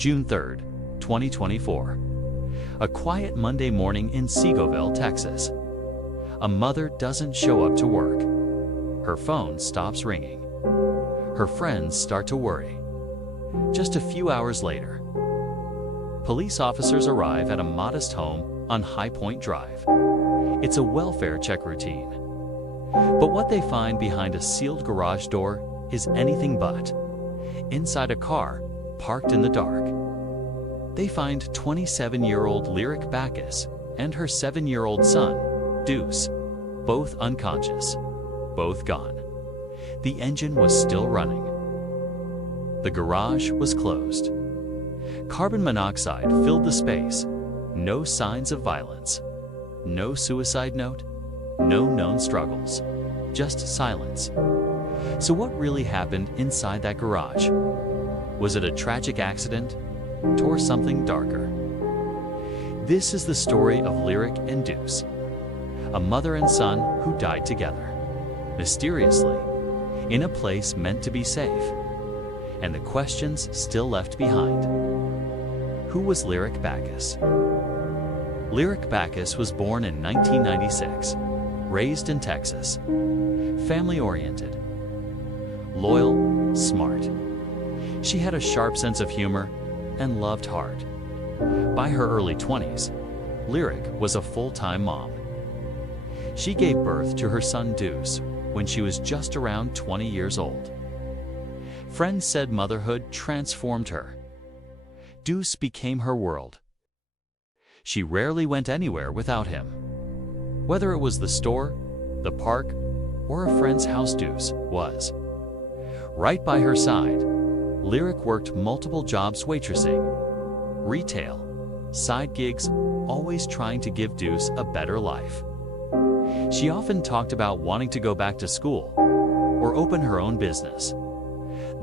June 3rd, 2024. A quiet Monday morning in Seagoville, Texas. A mother doesn't show up to work. Her phone stops ringing. Her friends start to worry. Just a few hours later, police officers arrive at a modest home on High Point Drive. It's a welfare check routine. But what they find behind a sealed garage door is anything but. Inside a car, parked in the dark, they find 27-year-old Lyric Backus and her 7-year-old son, Deuce, both unconscious, both gone. The engine was still running. The garage was closed. Carbon monoxide filled the space. No signs of violence. No suicide note. No known struggles. Just silence. So what really happened inside that garage? Was it a tragic accident or something darker? This is the story of Lyric and Deuce, a mother and son who died together, mysteriously, in a place meant to be safe, and the questions still left behind. Who was Lyric Backus? Lyric Backus was born in 1996, raised in Texas, family-oriented, loyal, smart. She had a sharp sense of humor and loved hard. By her early 20s, Lyric was a full-time mom. She gave birth to her son Deuce when she was just around 20 years old. Friends said motherhood transformed her. Deuce became her world. She rarely went anywhere without him. Whether it was the store, the park, or a friend's house, Deuce was right by her side. Lyric worked multiple jobs, waitressing, retail, side gigs, always trying to give Deuce a better life. She often talked about wanting to go back to school or open her own business.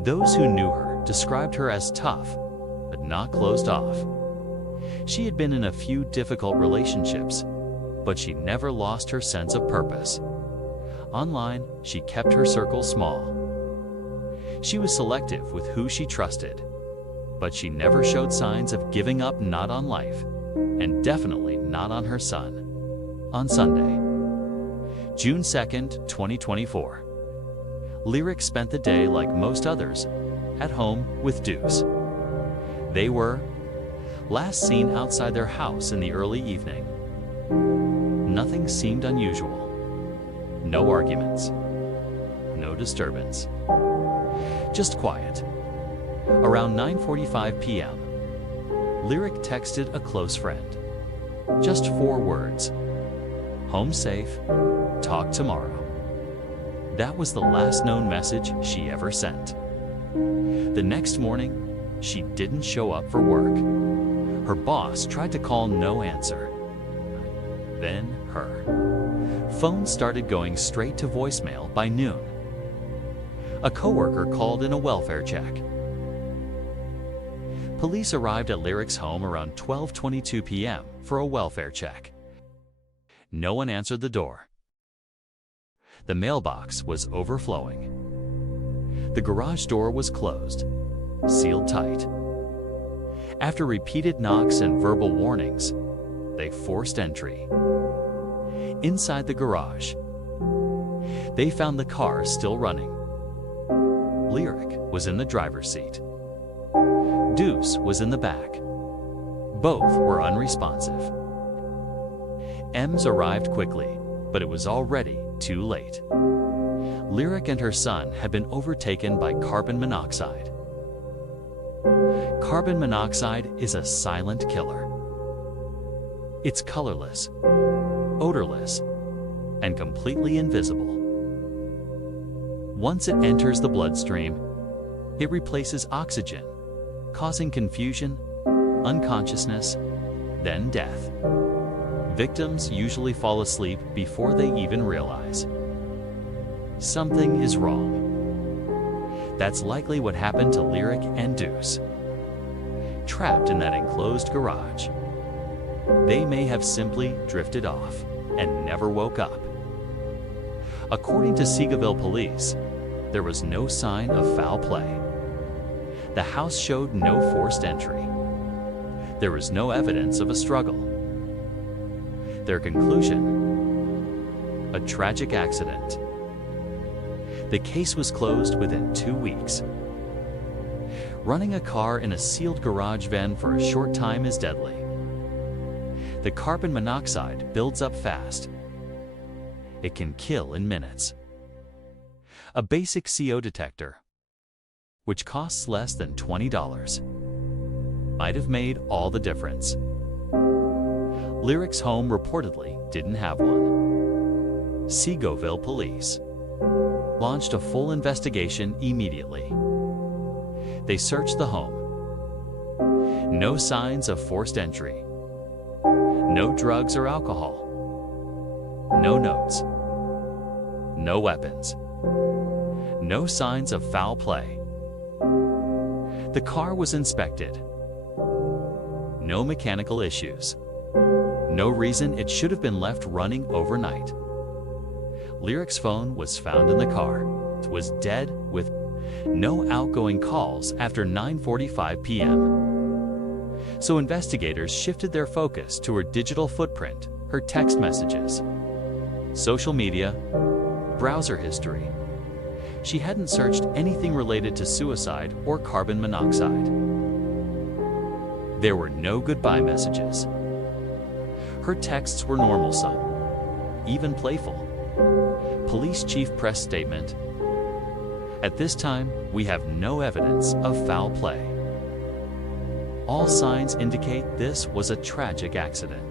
Those who knew her described her as tough, but not closed off. She had been in a few difficult relationships, but she never lost her sense of purpose. Online, she kept her circle small. She was selective with who she trusted, but she never showed signs of giving up, not on life, and definitely not on her son. On Sunday, June 2nd, 2024, Lyric spent the day like most others, at home with Deuce. They were last seen outside their house in the early evening. Nothing seemed unusual. No arguments. No disturbance. Just quiet. Around 9:45 p.m., Lyric texted a close friend. Just 4 words. Home safe. Talk tomorrow. That was the last known message she ever sent. The next morning, she didn't show up for work. Her boss tried to call, no answer. Then her phone started going straight to voicemail by noon. A coworker called in a welfare check. Police arrived at Lyric's home around 12:22 p.m. for a welfare check. No one answered the door. The mailbox was overflowing. The garage door was closed, sealed tight. After repeated knocks and verbal warnings, they forced entry. Inside the garage, they found the car still running. Lyric was in the driver's seat. Deuce was in the back. Both were unresponsive. EMS arrived quickly, but it was already too late. Lyric and her son had been overtaken by carbon monoxide. Carbon monoxide is a silent killer. It's colorless, odorless, and completely invisible. Once it enters the bloodstream, it replaces oxygen, causing confusion, unconsciousness, then death. Victims usually fall asleep before they even realize something is wrong. That's likely what happened to Lyric and Deuce. Trapped in that enclosed garage, they may have simply drifted off and never woke up. According to Seagoville police, there was no sign of foul play. The house showed no forced entry. There was no evidence of a struggle. Their conclusion: a tragic accident. The case was closed within 2 weeks. Running a car in a sealed garage vent for a short time is deadly. The carbon monoxide builds up fast. It can kill in minutes. A basic CO detector, which costs less than $20, might have made all the difference. Lyric's home reportedly didn't have one. Seagoville police launched a full investigation immediately. They searched the home. No signs of forced entry. No drugs or alcohol. No notes. No weapons. No signs of foul play. The car was inspected. No mechanical issues. No reason it should have been left running overnight. Lyric's phone was found in the car. It was dead with no outgoing calls after 9:45 p.m. So investigators shifted their focus to her digital footprint, her text messages, social media, browser history. She hadn't searched anything related to suicide or carbon monoxide. There were no goodbye messages. Her texts were normal, some, even playful. Police chief press statement: at this time, we have no evidence of foul play. All signs indicate this was a tragic accident.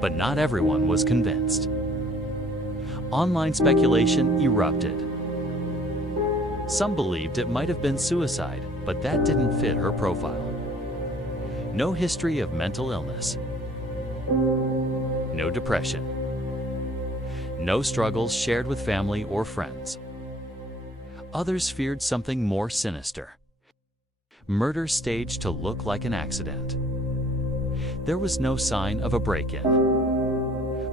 But not everyone was convinced. Online speculation erupted. Some believed it might have been suicide, but that didn't fit her profile. No history of mental illness. No depression. No struggles shared with family or friends. Others feared something more sinister. Murder staged to look like an accident. There was no sign of a break-in.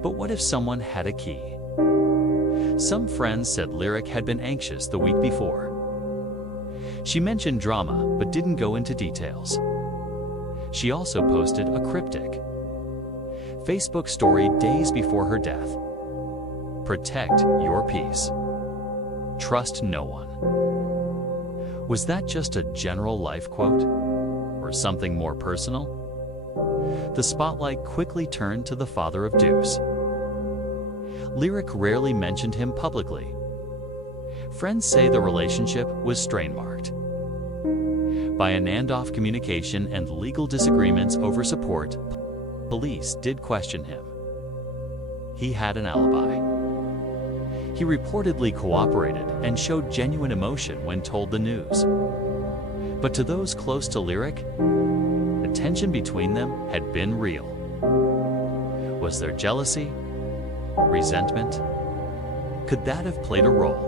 But what if someone had a key? Some friends said Lyric had been anxious the week before. She mentioned drama, but didn't go into details. She also posted a cryptic Facebook story days before her death. Protect your peace. Trust no one. Was that just a general life quote? Or something more personal? The spotlight quickly turned to the father of Deuce. Lyric rarely mentioned him publicly. Friends say the relationship was strain-marked by an handoff communication and legal disagreements over support. Police did question him. He had an alibi. He reportedly cooperated and showed genuine emotion when told the news. But to those close to Lyric, the tension between them had been real. Was there jealousy? Resentment? Could that have played a role?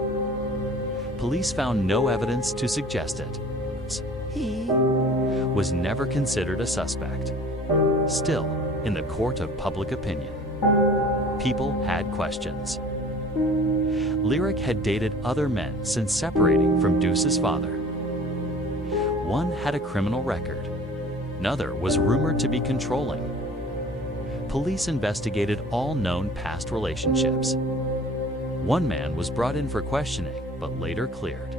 Police found no evidence to suggest it. He was never considered a suspect. Still, in the court of public opinion, people had questions. Lyric had dated other men since separating from Deuce's father. One had a criminal record. Another was rumored to be controlling. Police investigated all known past relationships. One man was brought in for questioning, but later cleared.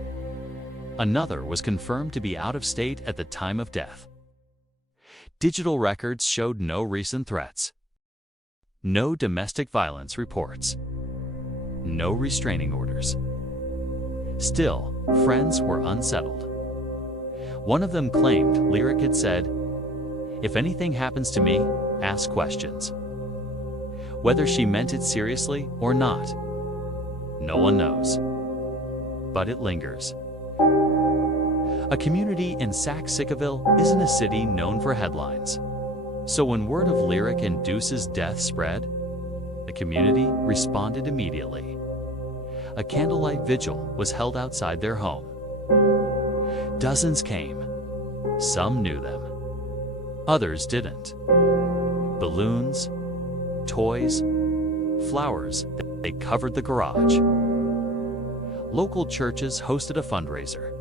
Another was confirmed to be out of state at the time of death. Digital records showed no recent threats. No domestic violence reports. No restraining orders. Still, friends were unsettled. One of them claimed Lyric had said, "If anything happens to me, ask questions." Whether she meant it seriously or not, no one knows. But it lingers. A community in Seagoville isn't a city known for headlines. So when word of Lyric and Deuce's death spread, the community responded immediately. A candlelight vigil was held outside their home. Dozens came. Some knew them. Others didn't. Balloons, toys, flowers, they covered the garage. Local churches hosted a fundraiser.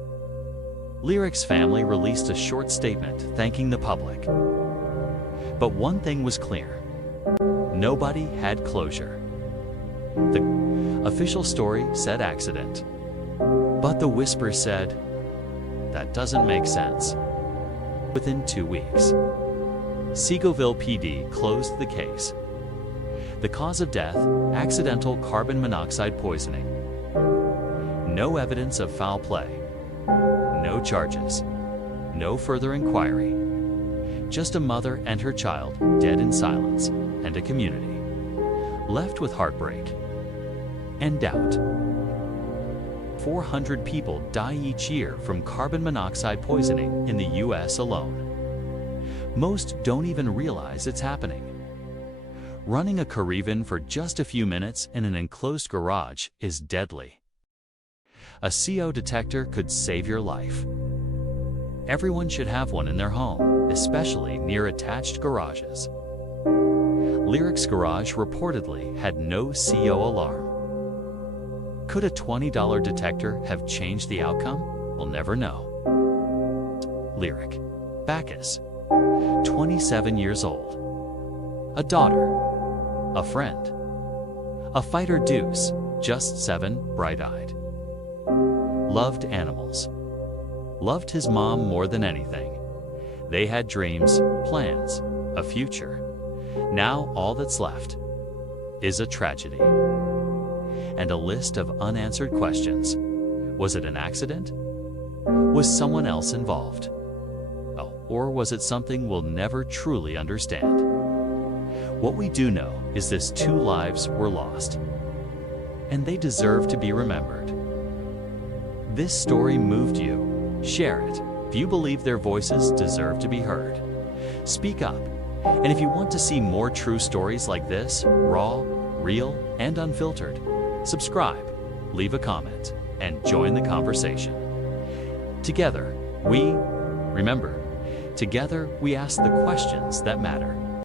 Lyric's family released a short statement thanking the public. But one thing was clear. Nobody had closure. The official story said accident. But the whisper said, that doesn't make sense. Within 2 weeks, Seagoville PD closed the case. The cause of death, accidental carbon monoxide poisoning. No evidence of foul play. No charges. No further inquiry. Just a mother and her child dead in silence, and a community left with heartbreak and doubt. 400 people die each year from carbon monoxide poisoning in the US alone. Most don't even realize it's happening. Running a Cariven for just a few minutes in an enclosed garage is deadly. A CO detector could save your life. Everyone should have one in their home, especially near attached garages. Lyric's garage reportedly had no CO alarm. Could a $20 detector have changed the outcome? We'll never know. Lyric. Backus. 27 years old. A daughter. A friend. A fighter Deuce, just 7, bright-eyed. Loved animals. Loved his mom more than anything. They had dreams, plans, a future. Now all that's left is a tragedy. And a list of unanswered questions. Was it an accident? Was someone else involved? Oh, or was it something we'll never truly understand? What we do know is this 2 lives were lost, and they deserve to be remembered. This story moved you. Share it. If you believe their voices deserve to be heard, speak up. And if you want to see more true stories like this, raw, real, and unfiltered, subscribe, leave a comment, and join the conversation. Together, we ask the questions that matter.